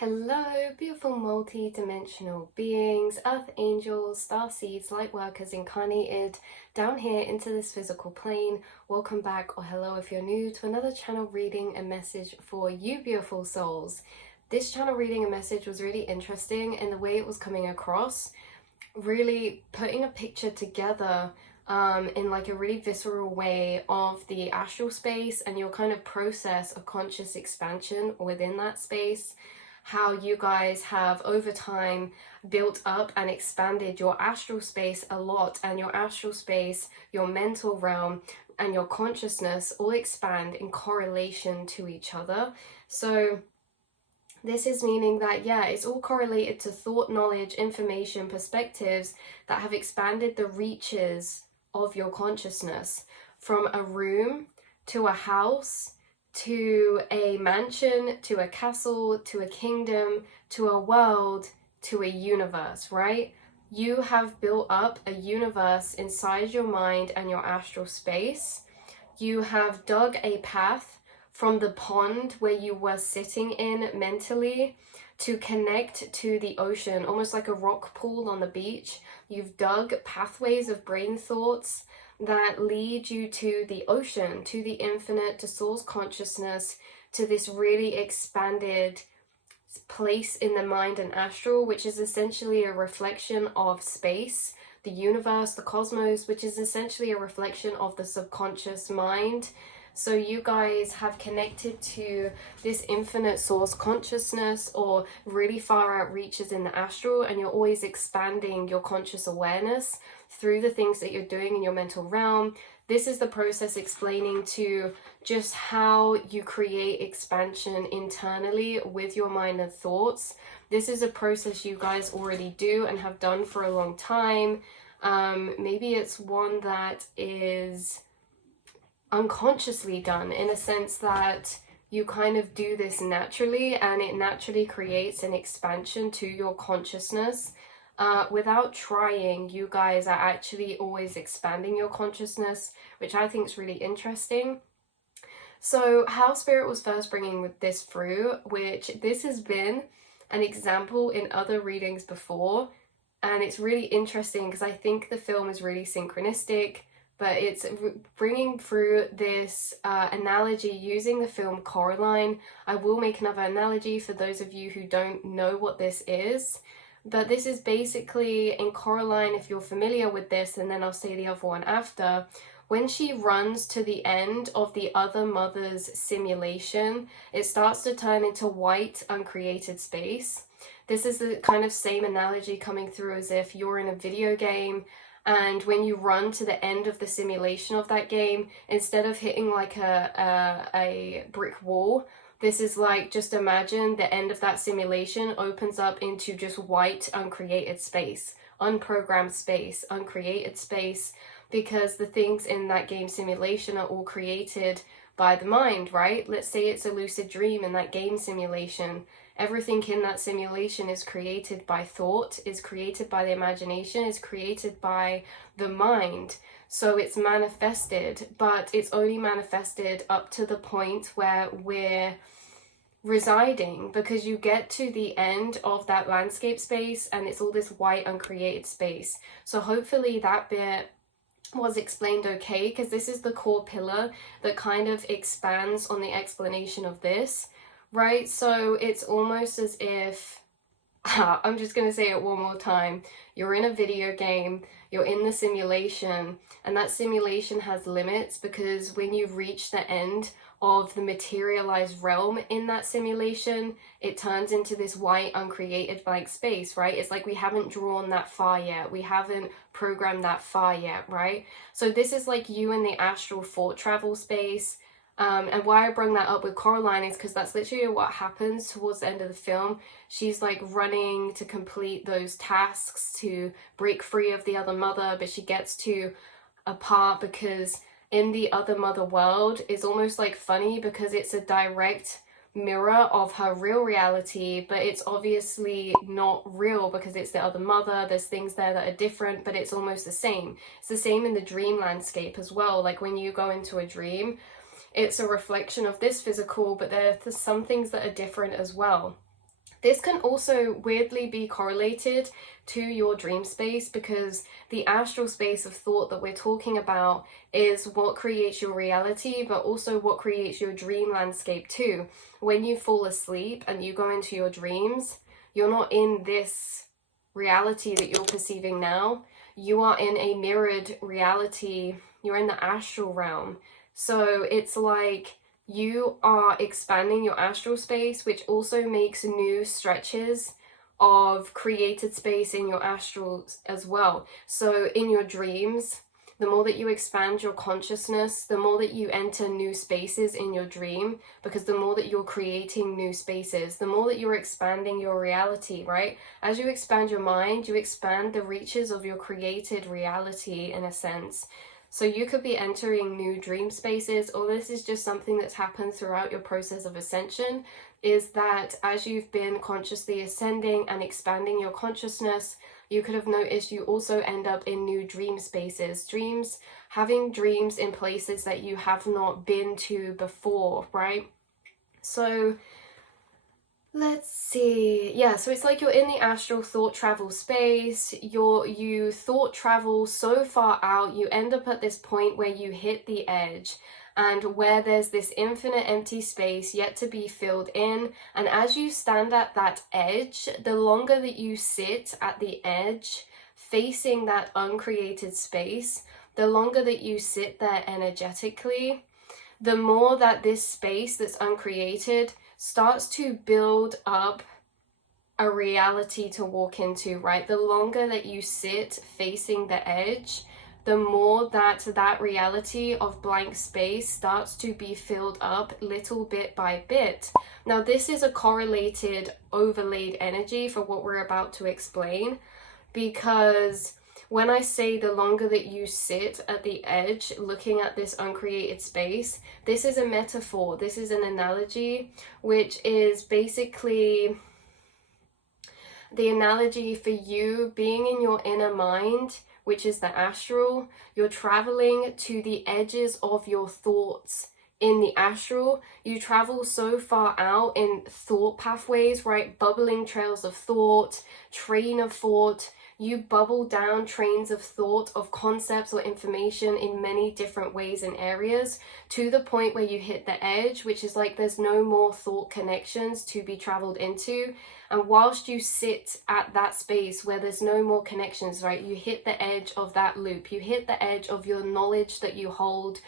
Hello, beautiful multi-dimensional beings, earth angels, star seeds, light workers incarnated down here into this physical plane. Welcome back, or hello if you're new, to another channel reading and message for you beautiful souls. This channel reading and message was really interesting in the way it was coming across, really putting a picture together in like a really visceral way of the astral space and your kind of process of conscious expansion within that space. How you guys have over time built up and expanded your astral space a lot, and your astral space, your mental realm, and your consciousness all expand in correlation to each other. So this is meaning that, yeah, it's all correlated to thought, knowledge, information, perspectives that have expanded the reaches of your consciousness from a room to a house to a mansion, to a castle, to a kingdom, to a world, to a universe, right? You have built up a universe inside your mind and your astral space. You have dug a path from the pond where you were sitting in mentally to connect to the ocean, almost like a rock pool on the beach. You've dug pathways of brain thoughts that lead you to the ocean, to the infinite, to source consciousness, to this really expanded place in the mind and astral, which is essentially a reflection of space, the universe, the cosmos, which is essentially a reflection of the subconscious mind. So you guys have connected to this infinite source consciousness, or really far out reaches in the astral, and you're always expanding your conscious awareness through the things that you're doing in your mental realm. This is the process explaining to just how you create expansion internally with your mind and thoughts. This is a process you guys already do and have done for a long time. Maybe it's one that is unconsciously done, in a sense that you kind of do this naturally, and it naturally creates an expansion to your consciousness. Without trying, you guys are actually always expanding your consciousness, which I think is really interesting. So how Spirit was first bringing this through, which this has been an example in other readings before, and it's really interesting because I think the film is really synchronistic, but it's bringing through this analogy using the film Coraline. I will make another analogy for those of you who don't know what this is. But this is basically in Coraline, if you're familiar with this, and then I'll say the other one after. When she runs to the end of the other mother's simulation, it starts to turn into white, uncreated space. This is the kind of same analogy coming through as if you're in a video game, and when you run to the end of the simulation of that game, instead of hitting like a brick wall, this is like, just imagine the end of that simulation opens up into just white, uncreated space, unprogrammed space, uncreated space, because the things in that game simulation are all created by the mind, right? Let's say it's a lucid dream in that game simulation. Everything in that simulation is created by thought, is created by the imagination, is created by the mind. So it's manifested, but it's only manifested up to the point where we're residing, because you get to the end of that landscape space and it's all this white, uncreated space. So hopefully that bit was explained okay, because this is the core pillar that kind of expands on the explanation of this, right? So it's almost as if, I'm just going to say it one more time. You're in a video game, you're in the simulation, and that simulation has limits, because when you reach the end of the materialized realm in that simulation, it turns into this white, uncreated blank space, right? It's like we haven't drawn that far yet. We haven't programmed that far yet, right? So this is like you in the astral thought travel space. And why I bring that up with Coraline is because that's literally what happens towards the end of the film. She's like running to complete those tasks to break free of the other mother, but she gets to a part, because in the other mother world is almost like funny, because it's a direct mirror of her real reality, but it's obviously not real because it's the other mother. There's things there that are different, but it's almost the same. It's the same in the dream landscape as well. Like when you go into a dream, it's a reflection of this physical, but there's some things that are different as well. This can also weirdly be correlated to your dream space, because the astral space of thought that we're talking about is what creates your reality, but also what creates your dream landscape too. When you fall asleep and you go into your dreams, you're not in this reality that you're perceiving now. You are in a mirrored reality. You're in the astral realm. So it's like you are expanding your astral space, which also makes new stretches of created space in your astral as well. So in your dreams, the more that you expand your consciousness, the more that you enter new spaces in your dream, because the more that you're creating new spaces, the more that you're expanding your reality, right? As you expand your mind, you expand the reaches of your created reality in a sense. So you could be entering new dream spaces, or this is just something that's happened throughout your process of ascension, is that as you've been consciously ascending and expanding your consciousness, you could have noticed you also end up in new dream spaces. Having dreams in places that you have not been to before, right? So let's see. Yeah, so it's like you're in the astral thought travel space. You thought travel so far out, you end up at this point where you hit the edge, and where there's this infinite empty space yet to be filled in. And as you stand at that edge, the longer that you sit at the edge facing that uncreated space, the longer that you sit there energetically, the more that this space that's uncreated starts to build up a reality to walk into, right? The longer that you sit facing the edge, the more that reality of blank space starts to be filled up little bit by bit. Now, this is a correlated overlaid energy for what we're about to explain, because when I say the longer that you sit at the edge looking at this uncreated space, this is a metaphor, this is an analogy, which is basically the analogy for you being in your inner mind, which is the astral. You're traveling to the edges of your thoughts. In the astral, you travel so far out in thought pathways, right? Bubbling trails of thought, train of thought. You bubble down trains of thought, of concepts or information in many different ways and areas, to the point where you hit the edge, which is like there's no more thought connections to be traveled into. And whilst you sit at that space where there's no more connections, right, you hit the edge of that loop, you hit the edge of your knowledge that you hold,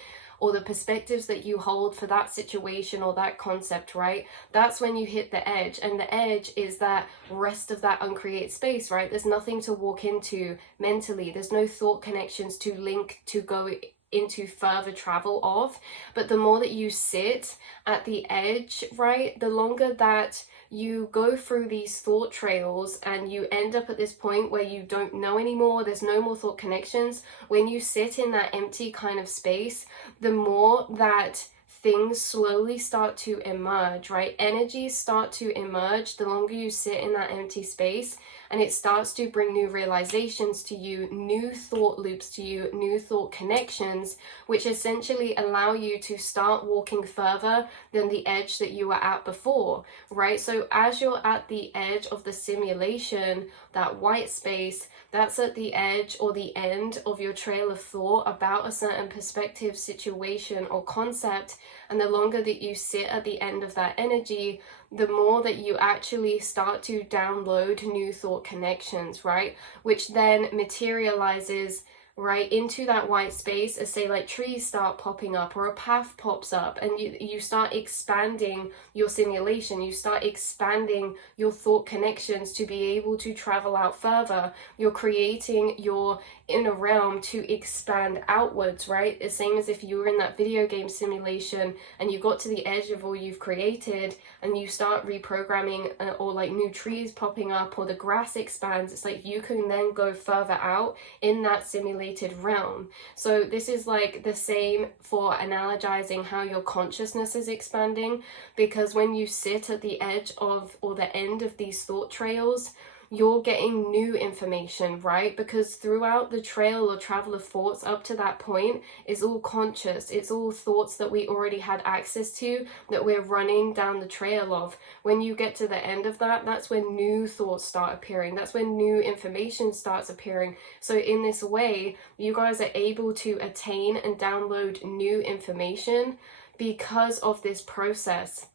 or the perspectives that you hold for that situation or that concept, right? That's when you hit the edge. And the edge is that rest of that uncreated space, right? There's nothing to walk into mentally. There's no thought connections to link to go into further travel of. But the more that you sit at the edge, right, the longer that you go through these thought trails and you end up at this point where you don't know anymore, there's no more thought connections. When you sit in that empty kind of space, the more that things slowly start to emerge, right? Energies start to emerge the longer you sit in that empty space, and it starts to bring new realizations to you, new thought loops to you, new thought connections, which essentially allow you to start walking further than the edge that you were at before, right? So as you're at the edge of the simulation, that white space, that's at the edge or the end of your trail of thought about a certain perspective, situation, or concept. And the longer that you sit at the end of that energy, the more that you actually start to download new thought connections, right? Which then materializes right into that white space, as say like trees start popping up or a path pops up, and you start expanding your simulation, you start expanding your thought connections to be able to travel out further. You're creating your inner realm to expand outwards, right? The same as if you were in that video game simulation and you got to the edge of all you've created and you start reprogramming, or like new trees popping up or the grass expands. It's like you can then go further out in that simulated realm. So this is like the same for analogizing how your consciousness is expanding, because when you sit at the edge of or the end of these thought trails, you're getting new information, right? Because throughout the trail or travel of thoughts up to that point is all conscious. It's all thoughts that we already had access to, that we're running down the trail of. When you get to the end of that, that's when new thoughts start appearing. That's when new information starts appearing. So in this way, you guys are able to attain and download new information because of this process.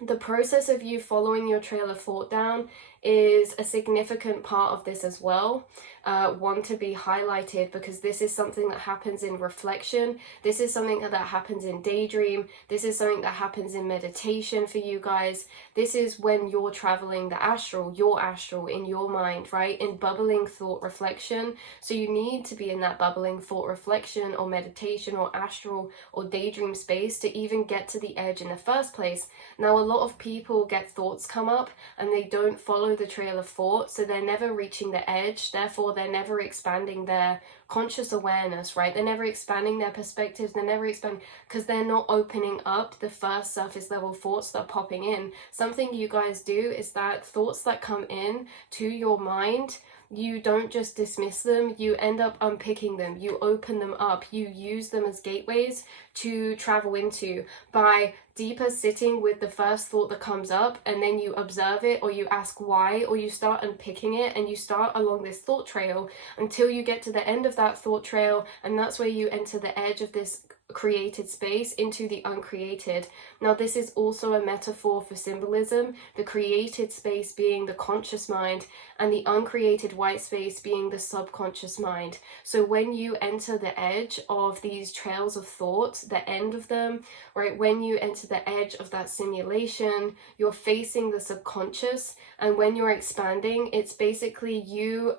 The process of you following your trail of thought down is a significant part of this as well. One to be highlighted, because this is something that happens in reflection. This is something that happens in daydream. This is something that happens in meditation for you guys. This is when you're traveling the astral, your astral in your mind, right? In bubbling thought reflection. So you need to be in that bubbling thought reflection or meditation or astral or daydream space to even get to the edge in the first place. Now, a lot of people get thoughts come up and they don't follow the trail of thought, so they're never reaching the edge. Therefore, they're never expanding their conscious awareness, right? They're never expanding their perspectives. They're never expanding because they're not opening up the first surface level thoughts that are popping in. Something you guys do is that thoughts that come in to your mind, you don't just dismiss them, you end up unpicking them, you open them up, you use them as gateways to travel into by deeper sitting with the first thought that comes up, and then you observe it, or you ask why, or you start unpicking it, and you start along this thought trail until you get to the end of that thought trail, and that's where you enter the edge of this created space into the uncreated. Now, this is also a metaphor for symbolism, the created space being the conscious mind and the uncreated white space being the subconscious mind. So when you enter the edge of these trails of thought, the end of them, right, when you enter the edge of that simulation, you're facing the subconscious, and when you're expanding, it's basically you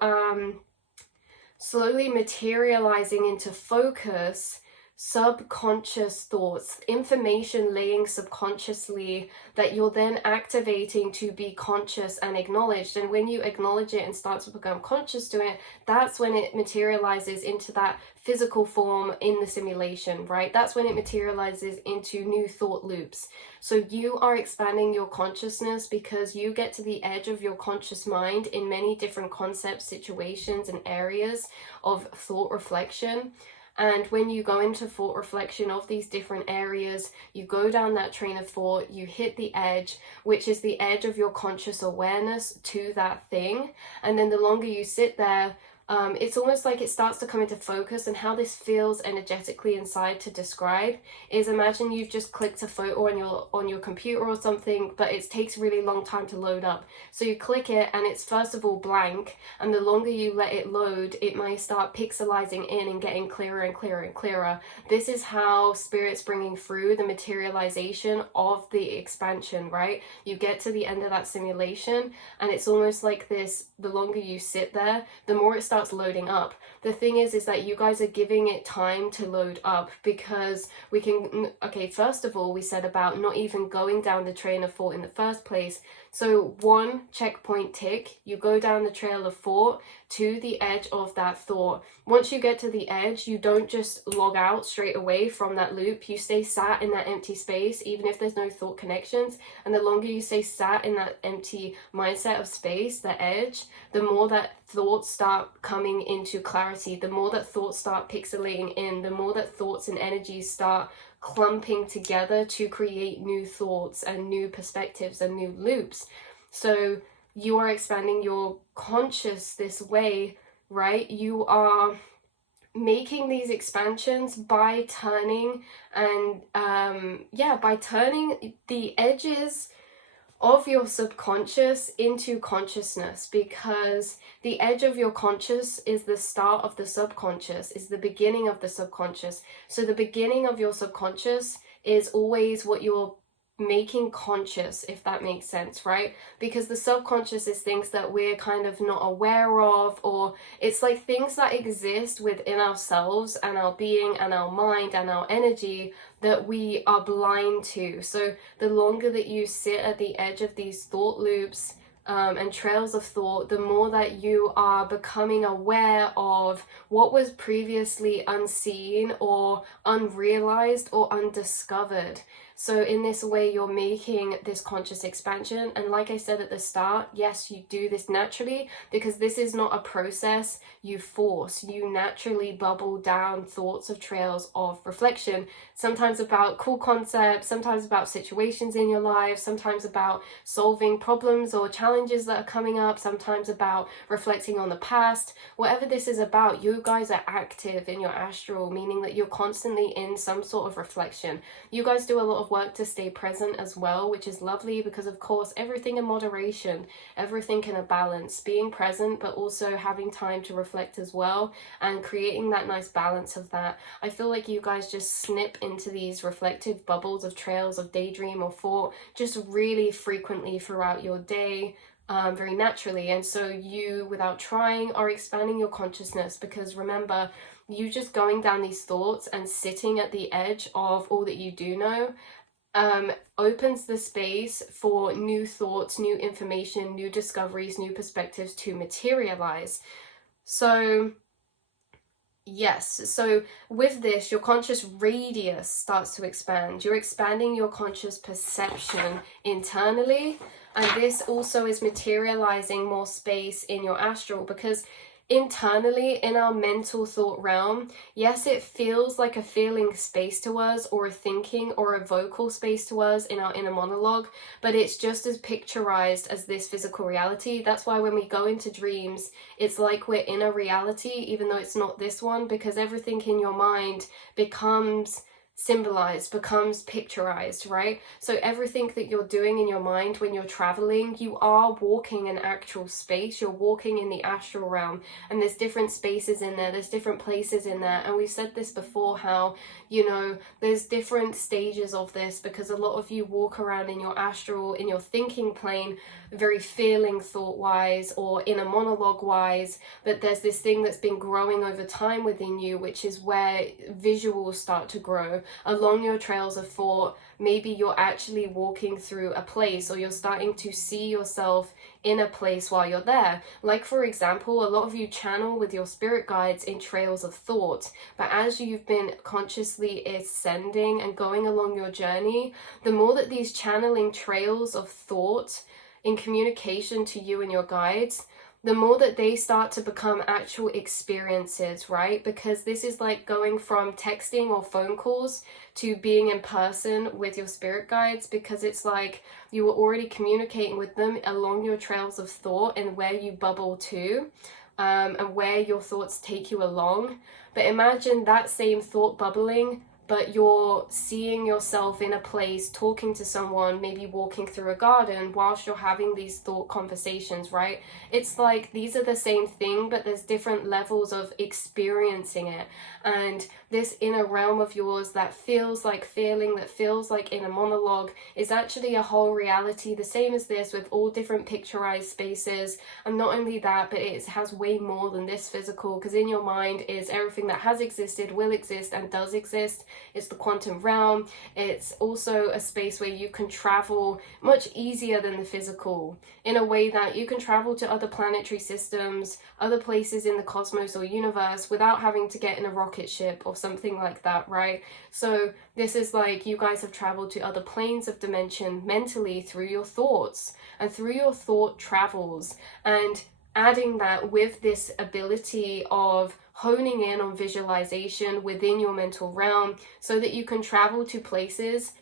slowly materializing into focus subconscious thoughts, information laying subconsciously that you're then activating to be conscious and acknowledged. And when you acknowledge it and start to become conscious to it, that's when it materializes into that physical form in the simulation, right? That's when it materializes into new thought loops. So you are expanding your consciousness because you get to the edge of your conscious mind in many different concepts, situations, and areas of thought reflection. And when you go into thought reflection of these different areas, you go down that train of thought, you hit the edge, which is the edge of your conscious awareness to that thing. And then the longer you sit there, it's almost like it starts to come into focus. And how this feels energetically inside to describe is, imagine you've just clicked a photo on your computer or something, but it takes a really long time to load up. So you click it and it's first of all blank, and the longer you let it load, it might start pixelizing in and getting clearer and clearer and clearer. This is how Spirit's bringing through the materialization of the expansion, right? You get to the end of that simulation and it's almost like this, the longer you sit there, the more it starts loading up. The thing is that you guys are giving it time to load up, because we can, okay, first of all, we said about not even going down the train of thought in the first place. So one checkpoint tick, you go down the trail of thought to the edge of that thought. Once you get to the edge, you don't just log out straight away from that loop. You stay sat in that empty space, even if there's no thought connections. And the longer you stay sat in that empty mindset of space, the edge, the more that thoughts start coming into clarity, the more that thoughts start pixelating in, the more that thoughts and energies start clumping together to create new thoughts and new perspectives and new loops. So you are expanding your conscious this way, right? You are making these expansions by turning and by turning the edges of your subconscious into consciousness, because the edge of your conscious is the start of the subconscious, is the beginning of the subconscious. So the beginning of your subconscious is always what you're making conscious, if that makes sense, right? Because the subconscious is things that we're kind of not aware of, or it's like things that exist within ourselves and our being and our mind and our energy that we are blind to. So the longer that you sit at the edge of these thought loops and trails of thought, the more that you are becoming aware of what was previously unseen or unrealized or undiscovered. So in this way, you're making this conscious expansion. And like I said at the start, yes, you do this naturally, because this is not a process you force. You naturally bubble down thoughts of trails of reflection, sometimes about cool concepts, sometimes about situations in your life, sometimes about solving problems or challenges that are coming up, sometimes about reflecting on the past. Whatever this is about, you guys are active in your astral, meaning that you're constantly in some sort of reflection. You guys do a lot of work to stay present as well, which is lovely, because of course everything in moderation, everything in a balance, being present but also having time to reflect as well, and creating that nice balance of that. I feel like you guys just snip into these reflective bubbles of trails of daydream or thought just really frequently throughout your day, very naturally. And so you, without trying, are expanding your consciousness, because remember, you just going down these thoughts and sitting at the edge of all that you do know opens the space for new thoughts, new information, new discoveries, new perspectives to materialize. So yes, so with this, your conscious radius starts to expand. You're expanding your conscious perception internally, and this also is materializing more space in your astral, because internally in our mental thought realm, yes, it feels like a feeling space to us, or a thinking or a vocal space to us in our inner monologue, but it's just as picturized as this physical reality. That's why when we go into dreams, it's like we're in a reality, even though it's not this one, because everything in your mind becomes symbolized, becomes picturized, right? So everything that you're doing in your mind when you're traveling, you are walking an actual space, you're walking in the astral realm, and there's different spaces in there, there's different places in there. And we've said this before, how, you know, there's different stages of this, because a lot of you walk around in your astral, in your thinking plane, very feeling thought wise or in a monologue wise, but there's this thing that's been growing over time within you, which is where visuals start to grow along your trails of thought. Maybe you're actually walking through a place, or you're starting to see yourself in a place while you're there. Like, for example, a lot of you channel with your spirit guides in trails of thought, but as you've been consciously ascending and going along your journey, the more that these channeling trails of thought in communication to you and your guides, the more that they start to become actual experiences, right? Because this is like going from texting or phone calls to being in person with your spirit guides, because it's like you were already communicating with them along your trails of thought and where you bubble to, and where your thoughts take you along. But imagine that same thought bubbling, but you're seeing yourself in a place, talking to someone, maybe walking through a garden whilst you're having these thought conversations, right? It's like these are the same thing, but there's different levels of experiencing it. And this inner realm of yours that feels like feeling, that feels like in a monologue, is actually a whole reality, the same as this, with all different picturized spaces. And not only that, but it has way more than this physical, because in your mind is everything that has existed, will exist, and does exist. It's the quantum realm. It's also a space where you can travel much easier than the physical, in a way that you can travel to other planetary systems, other places in the cosmos or universe, without having to get in a rocket ship or something like that, right? So this is like you guys have traveled to other planes of dimension mentally through your thoughts and through your thought travels, and adding that with this ability of honing in on visualization within your mental realm, so that you can travel to places,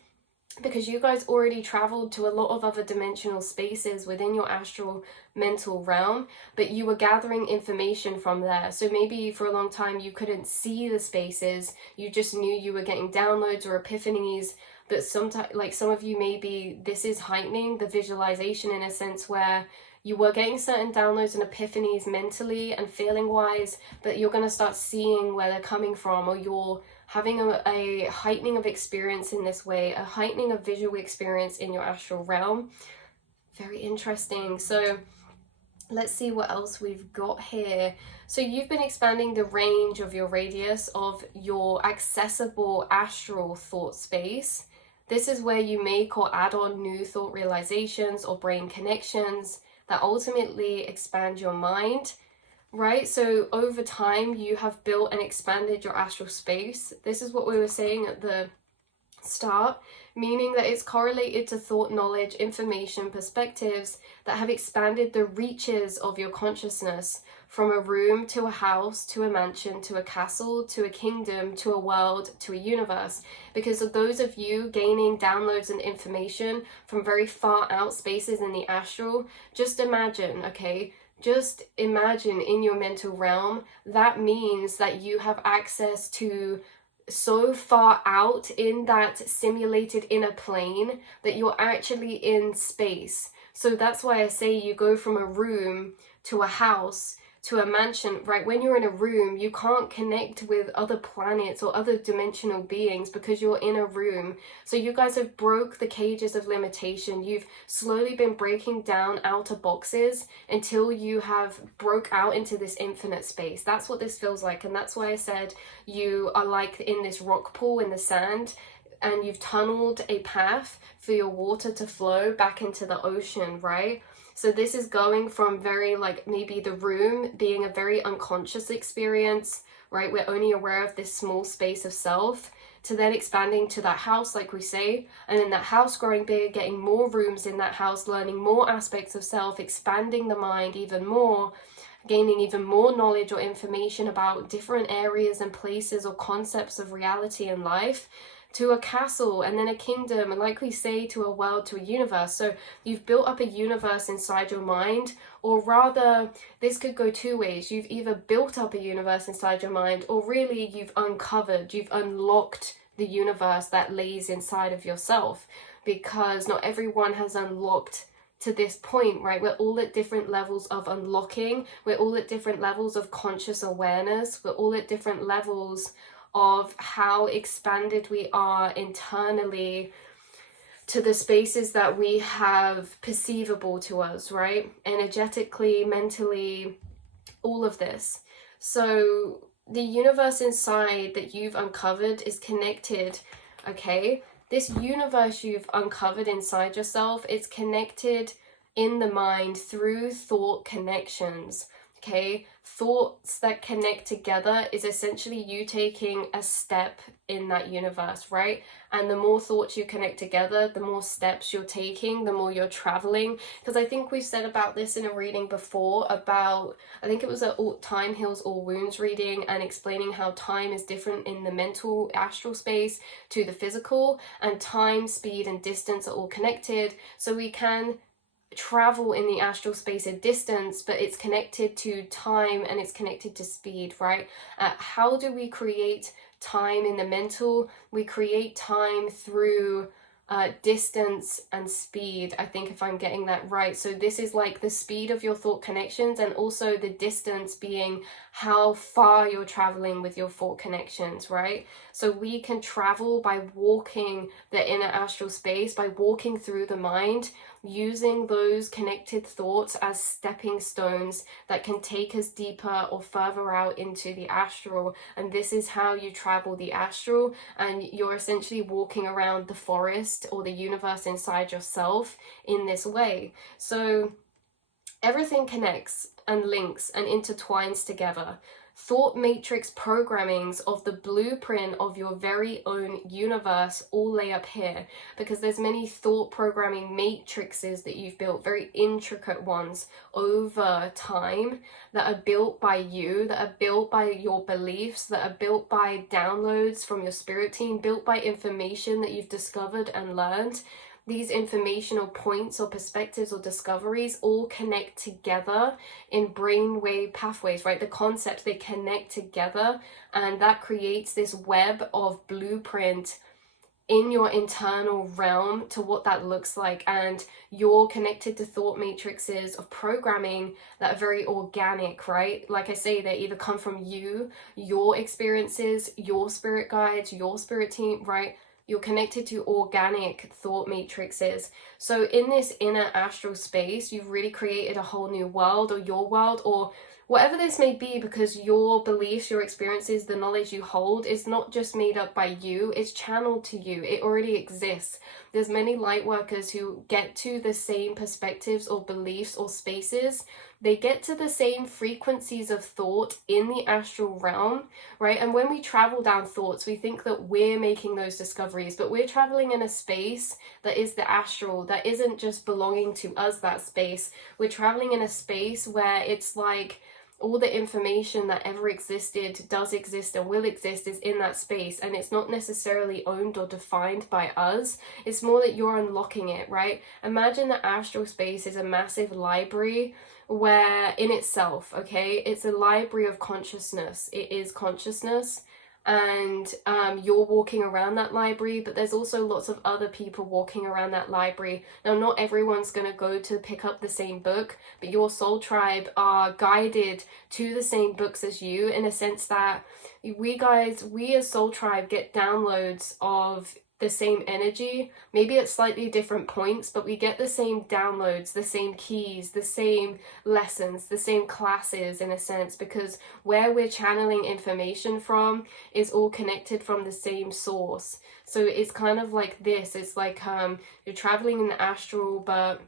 because you guys already traveled to a lot of other dimensional spaces within your astral mental realm, but you were gathering information from there. So maybe for a long time you couldn't see the spaces, you just knew you were getting downloads or epiphanies. But sometimes, like some of you, maybe this is heightening the visualization in a sense where you were getting certain downloads and epiphanies mentally and feeling wise, but you're going to start seeing where they're coming from, or you're having a heightening of experience in this way, a heightening of visual experience in your astral realm. Very interesting. So let's see what else we've got here. So you've been expanding the range of your radius of your accessible astral thought space. This is where you make or add on new thought realizations or brain connections that ultimately expand your mind, right? So over time, you have built and expanded your astral space. This is what we were saying at the start, meaning that it's correlated to thought, knowledge, information, perspectives that have expanded the reaches of your consciousness from a room to a house, to a mansion, to a castle, to a kingdom, to a world, to a universe. Because of those of you gaining downloads and information from very far out spaces in the astral, just imagine, okay, just imagine in your mental realm, that means that you have access to so far out in that simulated inner plane that you're actually in space. So that's why I say you go from a room to a house to a mansion, right? When you're in a room, you can't connect with other planets or other dimensional beings because you're in a room. So you guys have broke the cages of limitation. You've slowly been breaking down outer boxes until you have broke out into this infinite space. That's what this feels like. And that's why I said you are like in this rock pool in the sand, and you've tunneled a path for your water to flow back into the ocean, right? So this is going from very, like, maybe the room being a very unconscious experience, right? We're only aware of this small space of self, to then expanding to that house, like we say, and in that house growing bigger, getting more rooms in that house, learning more aspects of self, expanding the mind even more, gaining even more knowledge or information about different areas and places or concepts of reality and life, to a castle, and then a kingdom, and like we say, to a world, to a universe. So you've built up a universe inside your mind, or rather, this could go two ways. You've either built up a universe inside your mind, or really you've uncovered, you've unlocked the universe that lays inside of yourself, because not everyone has unlocked to this point, right? We're all at different levels of unlocking. We're all at different levels of conscious awareness. We're all at different levels of how expanded we are internally to the spaces that we have perceivable to us, right? Energetically, mentally, all of this. So the universe inside that you've uncovered is connected, okay? This universe you've uncovered inside yourself, it's connected in the mind through thought connections. Okay, thoughts that connect together is essentially you taking a step in that universe, right? And the more thoughts you connect together, the more steps you're taking, the more you're traveling. Because I think we've said about this in a reading before about, I think it was a Time Heals All Wounds reading, and explaining how time is different in the mental astral space to the physical, and time, speed, and distance are all connected. So we can travel in the astral space at distance, but it's connected to time and it's connected to speed, right? How do we create time in the mental? We create time through distance and speed, I think, if I'm getting that right. So this is like the speed of your thought connections, and also the distance being how far you're traveling with your thought connections, right? So we can travel by walking the inner astral space, by walking through the mind, using those connected thoughts as stepping stones that can take us deeper or further out into the astral. And this is how you travel the astral, and you're essentially walking around the forest or the universe inside yourself in this way. So everything connects and links and intertwines together. Thought matrix programmings of the blueprint of your very own universe all lay up here, because there's many thought programming matrices that you've built, very intricate ones over time, that are built by you, that are built by your beliefs, that are built by downloads from your spirit team, built by information that you've discovered and learned. These informational points or perspectives or discoveries all connect together in brainwave pathways, right? The concepts, they connect together, and that creates this web of blueprint in your internal realm to what that looks like. And you're connected to thought matrices of programming that are very organic, right? Like I say, they either come from you, your experiences, your spirit guides, your spirit team, right? You're connected to organic thought matrices. So in this inner astral space, you've really created a whole new world, or your world, or whatever this may be, because your beliefs, your experiences, the knowledge you hold is not just made up by you, it's channeled to you. It already exists. There's many light workers who get to the same perspectives or beliefs or spaces. They get to the same frequencies of thought in the astral realm, right? And when we travel down thoughts, we think that we're making those discoveries, but we're traveling in a space that is the astral, that isn't just belonging to us, that space. We're traveling in a space where it's like all the information that ever existed, does exist, and will exist is in that space, and it's not necessarily owned or defined by us. It's more that you're unlocking it, right? Imagine that astral space is a massive library where in itself, okay, it's a library of consciousness. It is consciousness, and you're walking around that library, but there's also lots of other people walking around that library. Now, not everyone's going to go to pick up the same book, but your soul tribe are guided to the same books as you, in a sense that we as soul tribe get downloads of the same energy, maybe at slightly different points, but we get the same downloads, the same keys, the same lessons, the same classes, in a sense, because where we're channeling information from is all connected from the same source. So it's kind of like this. It's like you're traveling in the astral, but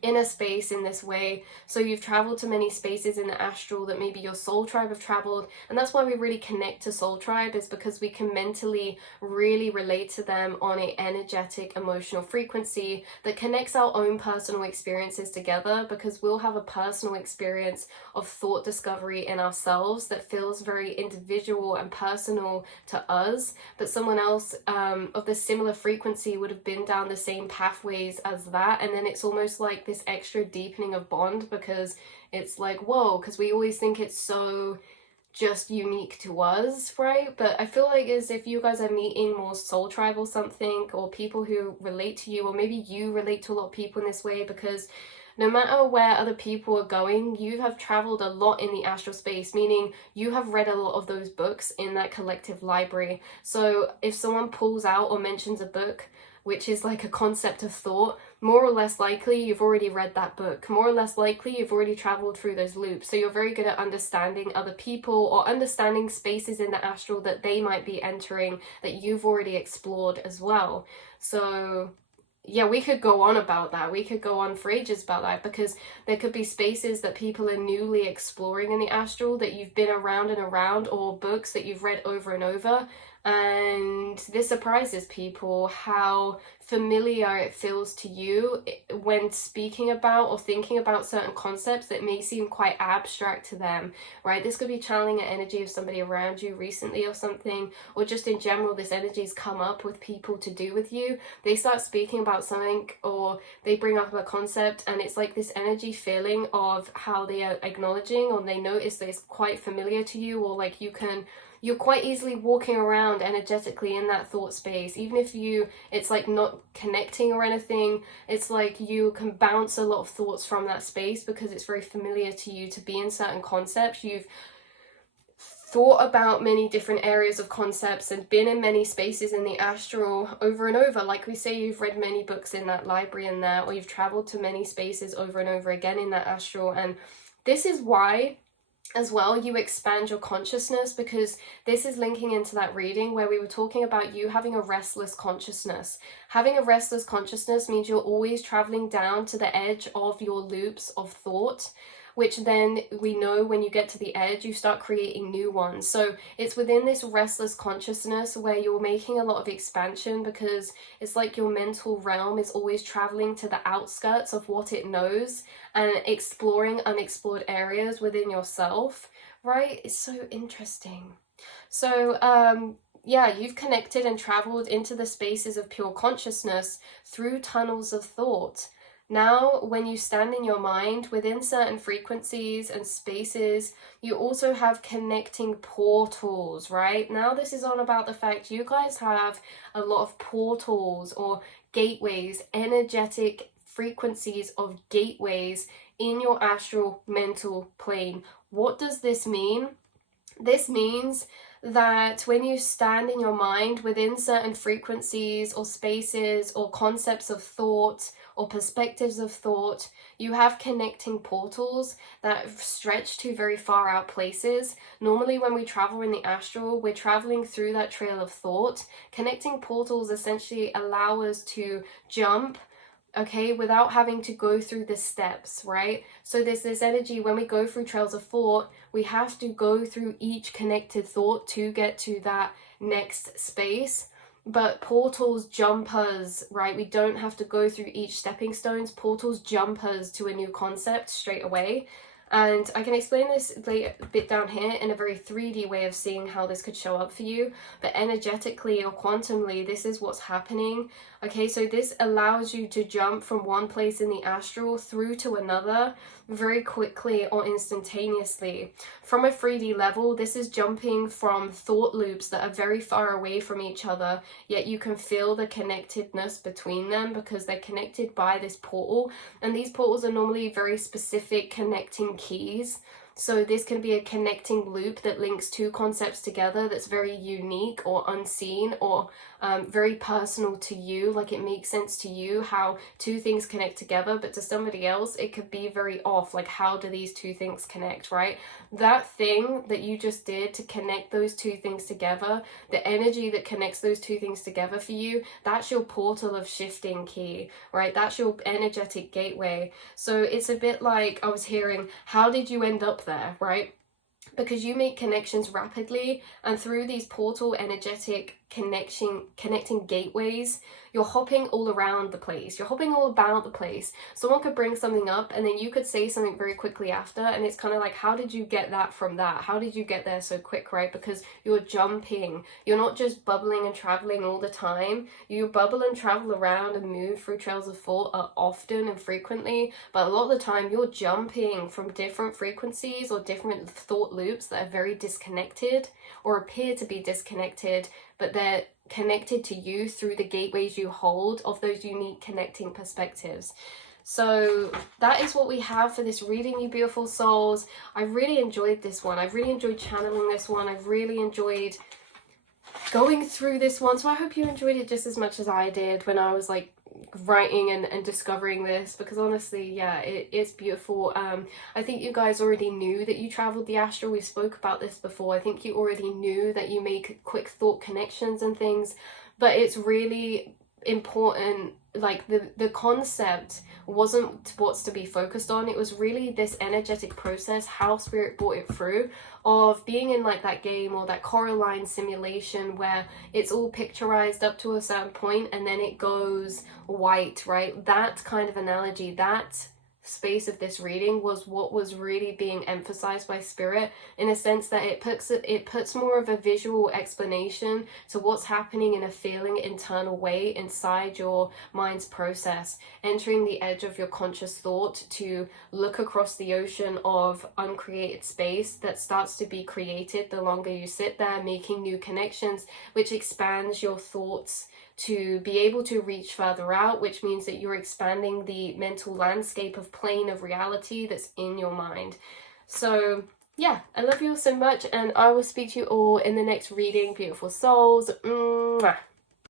in a space in this way. So you've traveled to many spaces in the astral that maybe your soul tribe have traveled, and that's why we really connect to soul tribe, is because we can mentally really relate to them on an energetic emotional frequency that connects our own personal experiences together, because we'll have a personal experience of thought discovery in ourselves that feels very individual and personal to us, but someone else of the similar frequency would have been down the same pathways as that, and then it's almost like this extra deepening of bond, because it's like, whoa, because we always think it's so just unique to us, right? But I feel like as if you guys are meeting more soul tribe or something, or people who relate to you, or maybe you relate to a lot of people in this way, because no matter where other people are going, you have traveled a lot in the astral space, meaning you have read a lot of those books in that collective library. So if someone pulls out or mentions a book which is like a concept of thought, more or less likely you've already read that book. More or less likely you've already traveled through those loops. So you're very good at understanding other people, or understanding spaces in the astral that they might be entering that you've already explored as well. So yeah, we could go on about that. We could go on for ages about that, because there could be spaces that people are newly exploring in the astral that you've been around and around, or books that you've read over and over. And this surprises people how familiar it feels to you when speaking about or thinking about certain concepts that may seem quite abstract to them, right? This could be channeling an energy of somebody around you recently or something, or just in general, this energy's come up with people to do with you. They start speaking about something, or they bring up a concept, and it's like this energy feeling of how they are acknowledging, or they notice that it's quite familiar to you, or like you're quite easily walking around energetically in that thought space. Even if it's like not connecting or anything, it's like you can bounce a lot of thoughts from that space because it's very familiar to you to be in certain concepts. You've thought about many different areas of concepts and been in many spaces in the astral over and over. Like we say, you've read many books in that library in there, or you've traveled to many spaces over and over again in that astral. And this is why as well you expand your consciousness, because this is linking into that reading where we were talking about you having a restless consciousness. Having a restless consciousness means you're always traveling down to the edge of your loops of thought, which then we know when you get to the edge, you start creating new ones. So it's within this restless consciousness where you're making a lot of expansion, because it's like your mental realm is always traveling to the outskirts of what it knows and exploring unexplored areas within yourself, right? It's so interesting. So, yeah, you've connected and traveled into the spaces of pure consciousness through tunnels of thought. Now, when you stand in your mind within certain frequencies and spaces, you also have connecting portals, right? Now, this is all about the fact you guys have a lot of portals or gateways, energetic frequencies of gateways in your astral mental plane. What does this mean? This means that when you stand in your mind within certain frequencies or spaces or concepts of thought or perspectives of thought. You have connecting portals that stretch to very far out places. Normally when we travel in the astral, we're traveling through that trail of thought. Connecting portals essentially allow us to jump, okay, without having to go through the steps, right? So there's this energy when we go through trails of thought, we have to go through each connected thought to get to that next space. But portals jump us, right? We don't have to go through each stepping stones. Portals jump us to a new concept straight away. And I can explain this later, a bit down here, in a very 3D way of seeing how this could show up for you. But energetically or quantumly, this is what's happening. Okay, so this allows you to jump from one place in the astral through to another very quickly or instantaneously. From a 3D level, this is jumping from thought loops that are very far away from each other, yet you can feel the connectedness between them because they're connected by this portal. And these portals are normally very specific connecting keys. So this can be a connecting loop that links two concepts together that's very unique or unseen or very personal to you. Like it makes sense to you how two things connect together, but to somebody else it could be very off. Like, how do these two things connect, right? That thing that you just did to connect those two things together, the energy that connects those two things together for you, that's your portal of shifting key, right? That's your energetic gateway. So it's a bit like I was hearing, how did you end up there, right? Because you make connections rapidly, and through these portal energetic connecting gateways, you're hopping all around the place, you're hopping all about the place. Someone could bring something up and then you could say something very quickly after, and it's kind of like, how did you get that from that? How did you get there so quick, right? Because you're jumping. You're not just bubbling and traveling all the time. You bubble and travel around and move through trails of thought often and frequently, but a lot of the time you're jumping from different frequencies or different thought loops that are very disconnected or appear to be disconnected, but they're connected to you through the gateways you hold of those unique connecting perspectives. So that is what we have for this reading, you beautiful souls. I really enjoyed this one. I really enjoyed channeling this one. I've really enjoyed going through this one. So I hope you enjoyed it just as much as I did when I was like writing and discovering this, because honestly, yeah, it's beautiful. I think you guys already knew that you traveled the astral. We spoke about this before. I think you already knew that you make quick thought connections and things, but it's really important. Like the concept wasn't what's to be focused on. It was really this energetic process, how spirit brought it through, of being in like that game or that Coraline simulation where it's all picturized up to a certain point and then it goes white, right? That kind of analogy, that space of this reading was what was really being emphasized by spirit, in a sense that it puts more of a visual explanation to what's happening in a feeling internal way inside your mind's process, entering the edge of your conscious thought to look across the ocean of uncreated space that starts to be created the longer you sit there, making new connections, which expands your thoughts to be able to reach further out, which means that you're expanding the mental landscape of plane of reality that's in your mind. So yeah, I love you all so much, and I will speak to you all in the next reading, beautiful souls. Mwah.